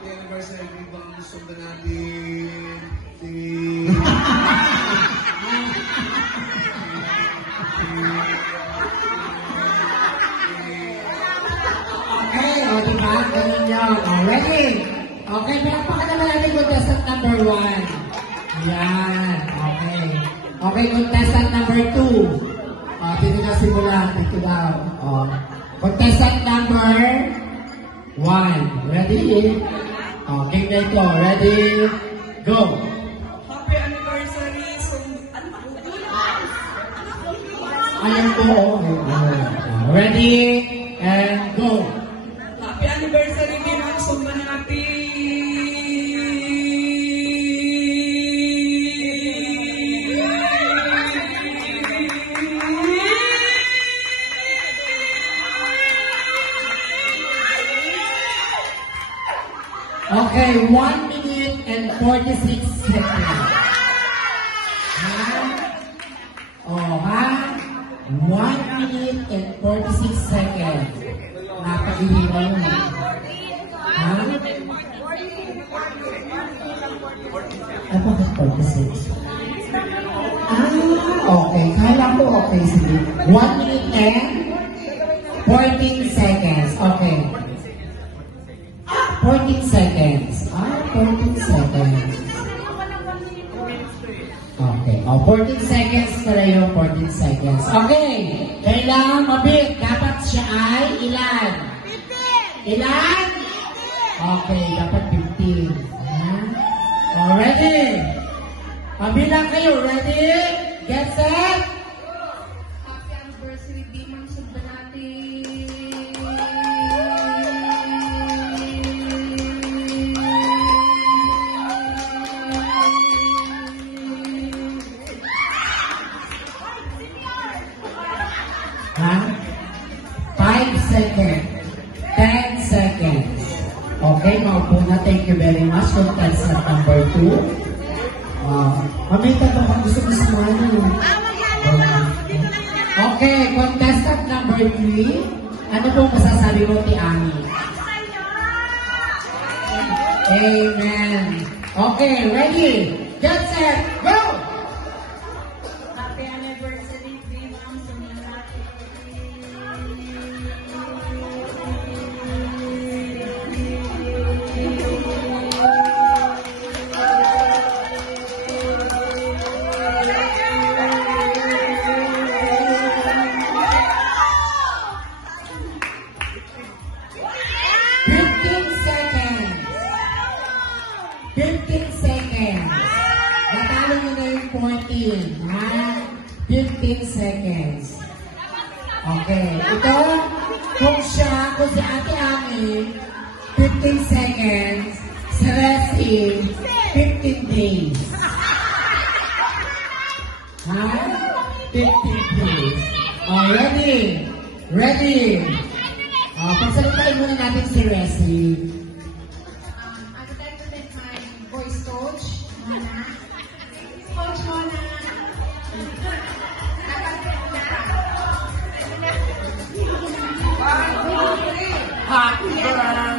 Happy anniversary, bang gusto ba natin? Okay, o diba? Ganun yun. O, ready? Okay, pinagpakan naman natin contestant number 1. Yan, okay. Okay, contestant number 2. O, dito na simulan. Dito daw. O, contestant number 1. Ready? Okay, na ito. Ready? Go! Happy anniversary! Ayan po. Ready? And go! Happy anniversary din ang sumba natin! Okay, 1 minute and 46 seconds. Ha? Oh, ha? 1 minute and 46 seconds. Napag-ihira yun. Ha? Ay, bakit 46? Okay. Kala ko okay. Sige. 1 minute and 14 seconds. Okay. 14 seconds. 14 seconds. Okay. 14 seconds pala yung 14 seconds. Okay. Kailangan mabit. Dapat siya ay ilan? 15. Ilan? Okay. Dapat 15. Ready? Pabilang kayo. Ready? Get set? Happy anniversary, di mang sumba natin. Ha? 5 seconds. 10 seconds. Okay, maupo na. Thank you very much. Contestant number 2. Mamita ba kung gusto mo sumali? Okay, contestant number 3. Ano po masasabi mo, Ti Ami? Amen. Okay, ready? Get set, go! Happy anniversary, di mang sumba natin. Natalo nyo na yung 14. Ha? 15 seconds. Okay. Ito, kung si Ate Ami, 15 seconds, si Resi, 15 days. Ha? 15 days. Ready? Ready? Pagsalitain muna natin si Resi. I would like to thank my voice coach, Mona. Coach Mona. Happy birthday!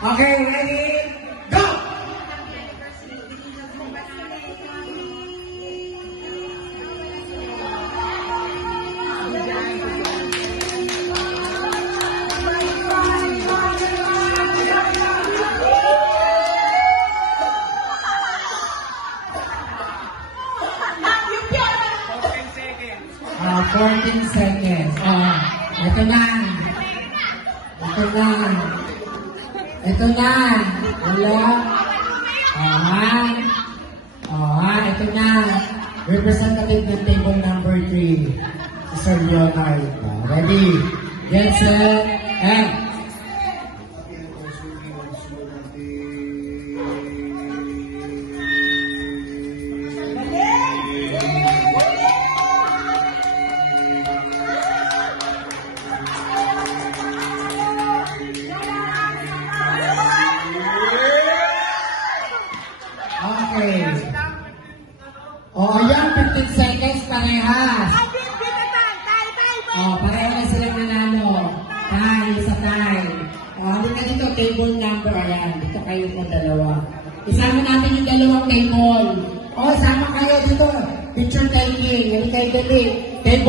Okay, ready? Go! Ah, 14 seconds. Ito na. Ito na. Ito na. Wala. Ito na. Representative ng table number 3. Sir Leonard. Ready? Get set. And. Happy anniversary, bang gusto ba Okay. Ayan, 15 seconds parehas. Pareho na silang nanalo. Tayo sa tayo. 9. O, halika dito, table number. Ayan, dito kayo po dalawa. Isama natin yung dalawang table. O, sama kayo dito. Picture taking. Halika kayo dali. Table